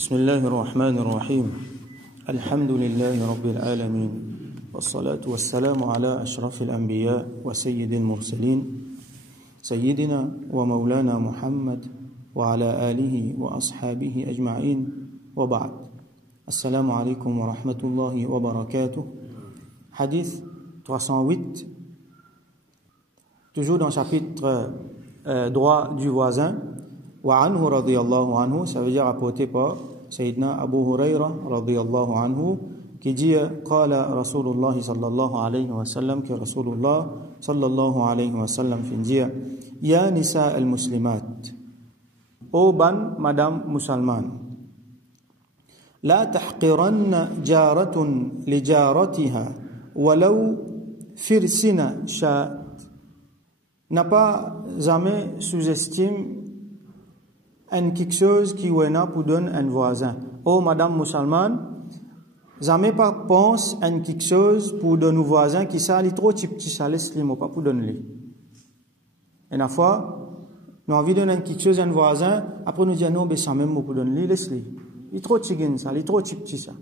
بسم الله الرحمن الرحيم الحمد لله رب العالمين والصلاة والسلام على أشرف الأنبياء وسيد المرسلين سيدنا ومولانا محمد وعلى آله وأصحابه أجمعين وبعد السلام عليكم ورحمة الله وبركاته Hadith 308 toujours dans le chapitre droit du voisin وعنه رضي الله عنه ça veut dire apporté par سيدنا أبو هريرة رضي الله عنه qui dit قال رسول الله صلى الله عليه وسلم que رسول الله صلى الله عليه وسلم في dire يا نساء المسلمات ô ban madame musulmane لا تحقرن جارة لجارتها ولو فرسن شاء n'a pas jamais sous-estime en quelque chose qui est là pour donner un voisin. Oh madame musulmane, jamais pas pense en quelque chose pour donner un voisin qui s'allie trop petit ça laisse lui pas pour donner. Et la fois, nous envie de donner quelque chose à un voisin, après nous dire non mais ça même pour donner laisse lui. Il trop tigin ça, il trop petit ça.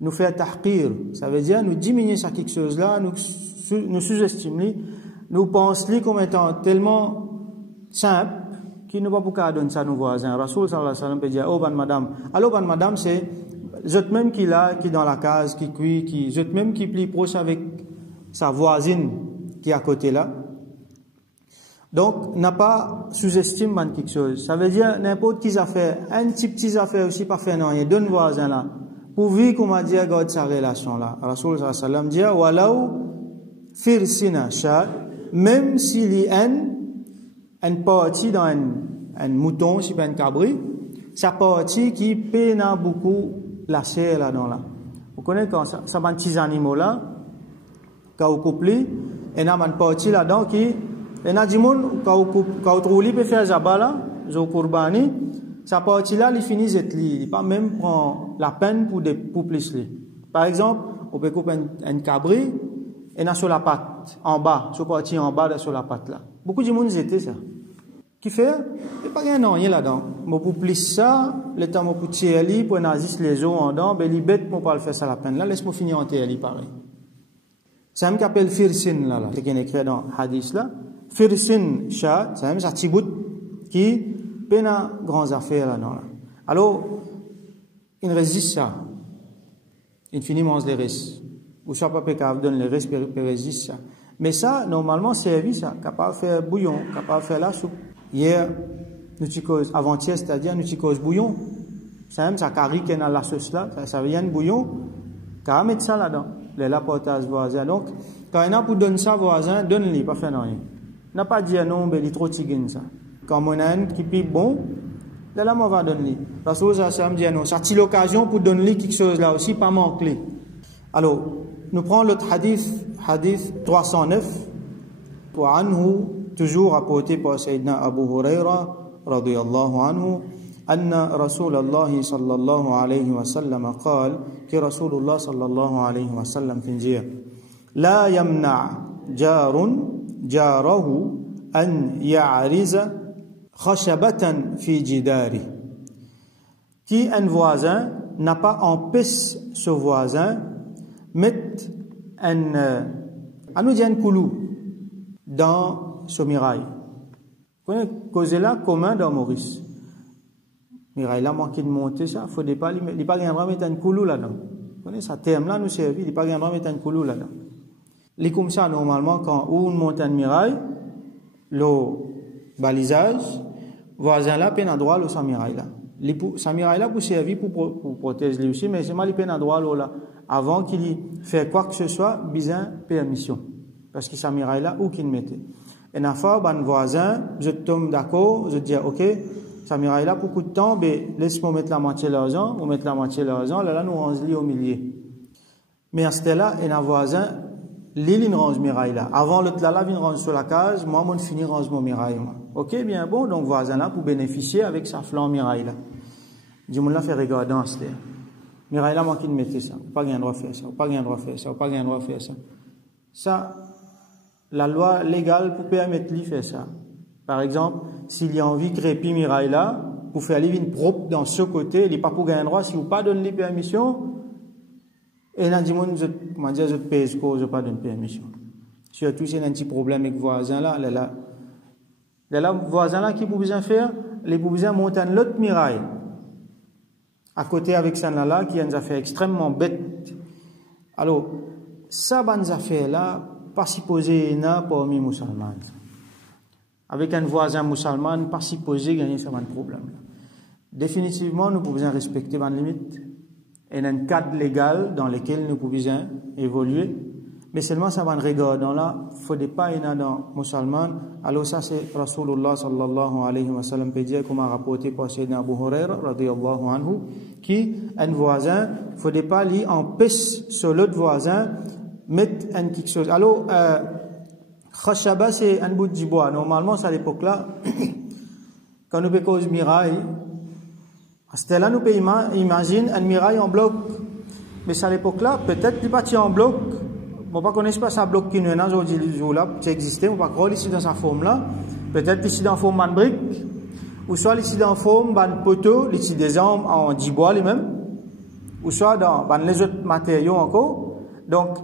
Nous fait tahqir, ça veut dire nous diminuer ça quelque chose là, nous sous-estimer, nous penser comme étant tellement simple qui ne va pas donner ça à nos voisins. Rasoul sallallahu alayhi wa sallam peut dire, oh ban madame. Alors ban madame c'est, je même qui là, qui dans la case, qui cuit, qui, je même qui plie proche avec sa voisine qui est à côté là. Donc, n'a pas sous-estime ban quelque chose. Ça veut dire, n'importe qui affaire, un petit affaire aussi pas faire rien, donne voisin là. Pourvu qu'on m'a dit, garde sa relation là. Rasoul sallallahu alayhi wa sallam dit, walau firsina sha, même s'il y a une partie dans un mouton, si pas un cabri, sa partie qui peine beaucoup la chair là-dedans là. Vous connaissez quand ça va petits animaux là, quand vous couplez, et n'a une partie là-dedans qui, et n'a du monde, quand vous trouvez, peut faire zaba là, zo kurbani, sa partie là, il finit d'être li, il pas même prend la peine pour plus li. Par exemple, on peut couper un cabri, et n'a sur la patte, en bas, sur partie en bas, sur la patte là. Beaucoup de monde étaient ça. Qui fait? Il n'y a pas rien là-dedans. Mais pour plus ça, le temps pour tirer, pour nazis les os en dedans, ben, les bêtes pour pas le faire ça la peine. Là, laisse-moi finir en tirer, pareil. C'est un qui appelle firsin, là, qui est écrit dans hadith, là. Firsin, chat, c'est un petit bout qui peine à grandes affaires là-dedans, là. Alors, il résiste ça. Il finit mange les restes. Ou soit pas capable de donner les restes, il résiste ça. Mais ça, normalement, servi ça. Capable de faire bouillon, capable de faire la soupe. Hier, nous t'y cause, avant-hier, c'est-à-dire, nous t'y cause bouillon. Ça même, ça carry qui est dans la sauce là, ça vient de bouillon. Car mettre ça là-dedans. Les la portage voisin. Donc, quand il y en a pour donner ça voisin, donne-lui, pas faire rien. N'a pas dit non, mais il est trop tigin ça. Quand on a un qui pique bon, là, on va donner. Parce que ça me dit non, ça a l'occasion pour donner quelque chose là aussi, pas manquer. Alors, nous prenons l'autre hadith 309. Pour anhu, toujours rapporté par Sayyidina Abu Huraira radiyallahu anhu أن رسول الله صلى الله عليه وسلم قال que Rasulullah sallallahu alayhi wa sallam fait dire لا يمنع جار جاره أن يعرز خشبة في جداره qui un voisin n'a pas empêché ce voisin mettre un coulou dans ce mirail. Vous connaissez causé là commun dans Maurice. Mirail là manqué de monter ça, faut pas il pas rien mettre un coulou là-dedans. Vous connaissez ça terme là nous servi, il pas rien mettre un coulou là-dedans. Les comme ça normalement quand on monte un mirail, le balisage voisin là peine à droit le mirail là. Sa mirail là pour servir pour protéger lui aussi mais c'est mal il peine à droit là avant qu'il fait quoi que ce soit besoin permission. Parce que sa miraille là, où qu'il mettait. Et une fois, ban voisin, je tombe d'accord, je dis, ok, sa miraille là, pour beaucoup de temps, ben, laisse-moi mettre la moitié de l'argent, on met la moitié de l'argent, là, nous range-li au milieu. Mais à ce là, et un voisin, l'île, il range miraille là. Avant l'autre là, il range sur la case, moi, mon fini range mon miraille, moi. Ok, bien bon, donc voisin là, pour bénéficier avec sa flanc miraille là. Dis-moi là, fait regarder en ce là. Miraille là, moi, qui mettait ça. Pas rien droit faire ça, pas rien droit faire ça, pas rien droit faire ça. Ça, la loi légale pour permettre de faire ça. Par exemple, s'il y a envie de créer miraille là, pour faire aller une propre dans ce côté, il n'est pas pour gagner droit, si vous pas donne les permissions, et là, dis-moi, je pèse quoi, je pas donne permission. Surtout si il y a un petit problème avec le voisin là, le voisin là qui peut bien faire, les peut bien monter l'autre muraille. À côté avec ça là, qui a une affaire extrêmement bête. Alors, ça, bonne affaire là, pas supposé n'a parmi les musulmans. Avec un voisin musulman, pas supposé gagner ce problème. Définitivement, nous pouvons respecter les limites et un cadre légal dans lequel nous pouvons évoluer. Mais seulement ça va regarder là, il ne faut pas y aller dans les musulmans. Alors ça c'est Rasulullah sallallahu alayhi wa sallam peut dire, comme a rapporté par Sayyidina Abu Huraira radiyallahu anhu, qui un voisin, il ne faut pas lui empêcher sur l'autre voisin mettre un quelque chose. Alors, khashaba c'est un bout de bois. Normalement, c'est à l'époque là, quand nous faisons une miraille, à ce là nous pouvons imaginer un miraille en bloc. Mais c'est à l'époque là, peut-être qu'il pas en bloc. On ne connaît pas ça bloc qui nous est aujourd'hui, qui existait, on va croire ici dans sa forme là. Peut-être ici dans la forme de brique, ou soit ici dans la forme de poteau, ici des armes en 10 bois les-mêmes, ou soit dans les autres matériaux encore. Donc,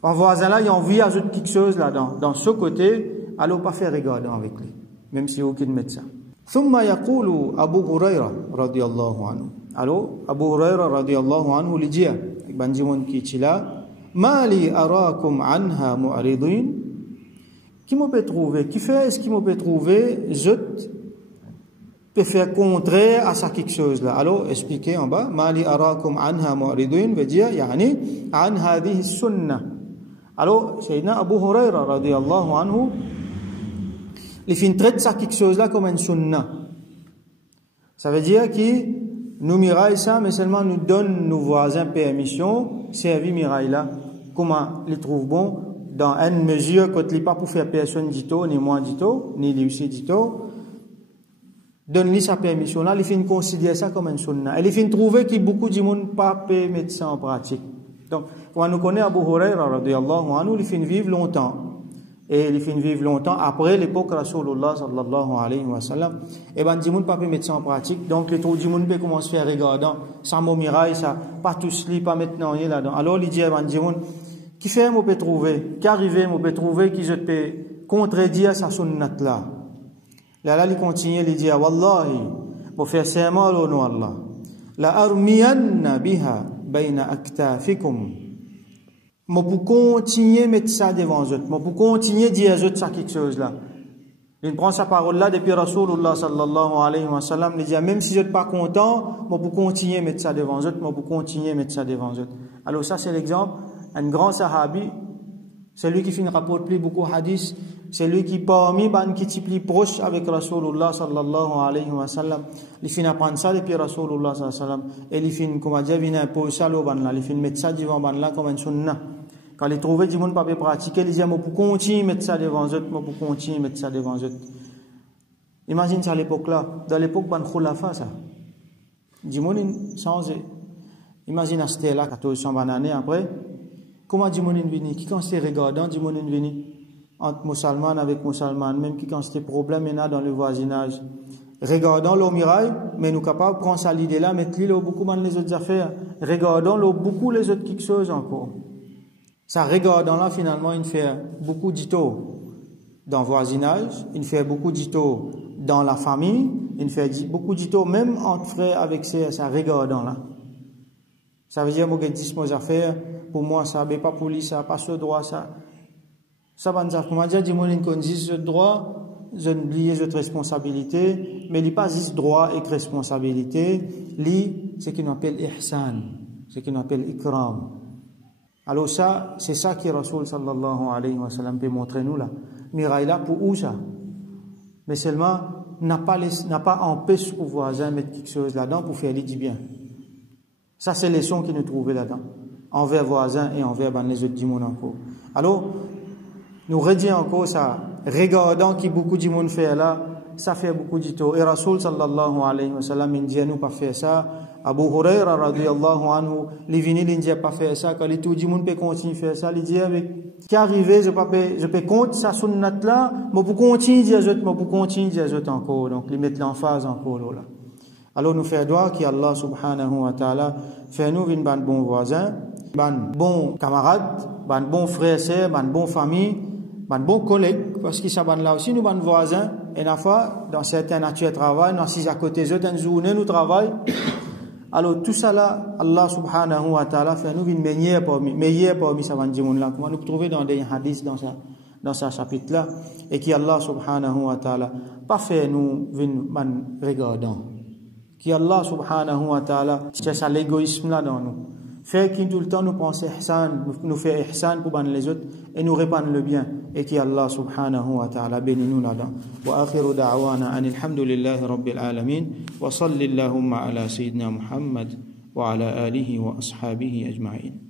en voisin là, il a envie d'ajouter quelque chose là dans ce côté, alors pas faire regarder avec lui, même si aucun médecin. ثم يقول أبو هريرة رضي الله عنه. Alors, Abu Huraira radiyallahu anhu lui dit, avec Banjimon qui est là, Mali arakum anha mu'aridin. Qui me peut trouver? Qui fait est-ce qu'il me peut trouver? Je peux faire contraire à ça quelque chose là. Alors, expliquez en bas. Mali arakum anha mu'aridin veut dire, yani, an hadhihi sunnah. Alors, Sayyidina Abu Huraira radiyallahu anhu, il fait traite ça quelque chose là comme une sunnah. Ça veut dire qu'il nous miraille ça, mais seulement nous donne nos voisins permission, servir miraille là, comment les trouve bon, dans une mesure, quand il n'est pas pour faire personne dito, ni moi dito, ni lui aussi dito, donne-lui sa permission là, il fait considérer ça comme une sunna. Et il fait trouver que beaucoup de monde pas peut mettre ça en pratique. Donc, quand nous connaissons Abu Huraira radiyallahu anhu, il fait vivre longtemps. Et il fait vivre longtemps après l'époque Rasulullah sallallahu alayhi wa sallam. Et ben, du monde pas peut mettre ça en pratique. Donc, les trous du monde peut commencer à faire regarder. Ça m'a miraille, ça, pas tous li, pas maintenant, il là-dedans. Alors, il dit, ben, du monde, qui fait, moi, peut trouver, qu'arriver, moi, peut trouver, qui je peux contredire sa sunnat là. Là, il continue, il dit, Wallahi, moi, faire serment au nom Allah. La armiyanna biha bayna aktafikum. Mais pour continuer à mettre ça devant eux, mais pour continuer à dire à eux ça quelque chose là. Il prend sa parole là depuis Rasulullah sallallahu alayhi wa sallam, il dit même si je n'êtes pas content, mais pour continuer à mettre ça devant eux, mais pour continuer à mettre ça devant eux. Alors ça c'est l'exemple, un grand sahabi, c'est lui qui fait une rapporte plus beaucoup hadith, c'est lui qui parmi ban qui est plus proche avec Rasulullah sallallahu alayhi wa sallam, il fait apprendre ça depuis Rasulullah sallallahu alayhi wa sallam, et il fait comment dire, il impose ça au ban là, il fait mettre ça devant ban là comme un sunnah. Quand il trouvait du monde pas pratiquer, il disait, moi pour continuer à mettre ça devant eux, moi pour continuer à mettre ça devant eux. Imagine ça à l'époque là, dans l'époque ban khulafa ça. Du monde sans imagine à cette là 1400 années après, comment du monde venu, qui quand c'était regardant du monde venu entre musulmans avec musulmans, même qui quand c'était problème là dans le voisinage. Regardons le miraille, mais nous capables de prendre ça l'idée là, mettre l'île beaucoup dans les autres affaires. Regardons beaucoup les autres quelque chose encore. Ça regardant là, finalement, il fait beaucoup d'ito dans le voisinage, il fait beaucoup d'ito dans la famille, il fait beaucoup d'ito même entre frères avec ça regardant là. Ça veut dire, moi, j'ai 10 mots à faire, pour moi, ça, mais pas pour lui, ça, pas ce droit, ça. Ça va nous dire, comment dire, dis-moi, qu'on dit ce droit, je n'oublie cette responsabilité, mais il n'y a pas ce droit et responsabilité, li, ce qu'on appelle ihsan, ce qu'on appelle ikram. Alors ça, c'est ça que Rasul sallallahu alayhi wa sallam peut montrer nous là. Miraille là pour où ça? Mais seulement, n'a pas empêché aux voisins de mettre quelque chose là-dedans pour faire du bien. Ça, c'est les leçons qu'ils nous trouvaient là-dedans. Envers voisins et envers les autres du monde encore. Alors, nous redisons encore ça. Regardant qui beaucoup du monde fait là, ça fait beaucoup de tout. Et Rasul sallallahu alayhi wa sallam, il dit à nous pas faire ça. Abu Huraira radiyallahu anhu, les vinyles, il dit pas faire ça. Quand les tout du monde peut continuer à faire ça, il dit avec, qui arrivé, je peux compter sa sunnat là, mais pour continuer à dire, encore. Donc, ils mettent l'emphase encore là. Alors nous faisons droit qu'Allah subhanahu wa ta'ala fait nous une bonne bon voisin, ban bon camarade, ban bon frère, ban bon famille, ban bon collègue, parce que ça ban là aussi nous ban voisins, et la fois dans certains natures travail, dans six à côté certaines journées nous travaillons. Alors tout ça là, Allah subhanahu wa ta'ala fait nous une meilleure parmi ça ban monde là. Comment nous trouver dans des hadiths dans ce chapitre là, et qui Allah subhanahu wa ta'ala pas fait nous une regardant. Qui Allah subhanahu wa ta'ala cherche l'égoïsme là dans nous. Fait qu'il tout le temps nous pense ihsan, nous fait ihsan pour les autres et nous répandre le bien. Et qui Allah subhanahu wa ta'ala bénit nous là-dedans. Wa akhiru da'wana anil hamdulillahi rabbil alamin. Wa salli Allahumma ala sayyidina Muhammad wa ala alihi wa ashabihi ajma'in.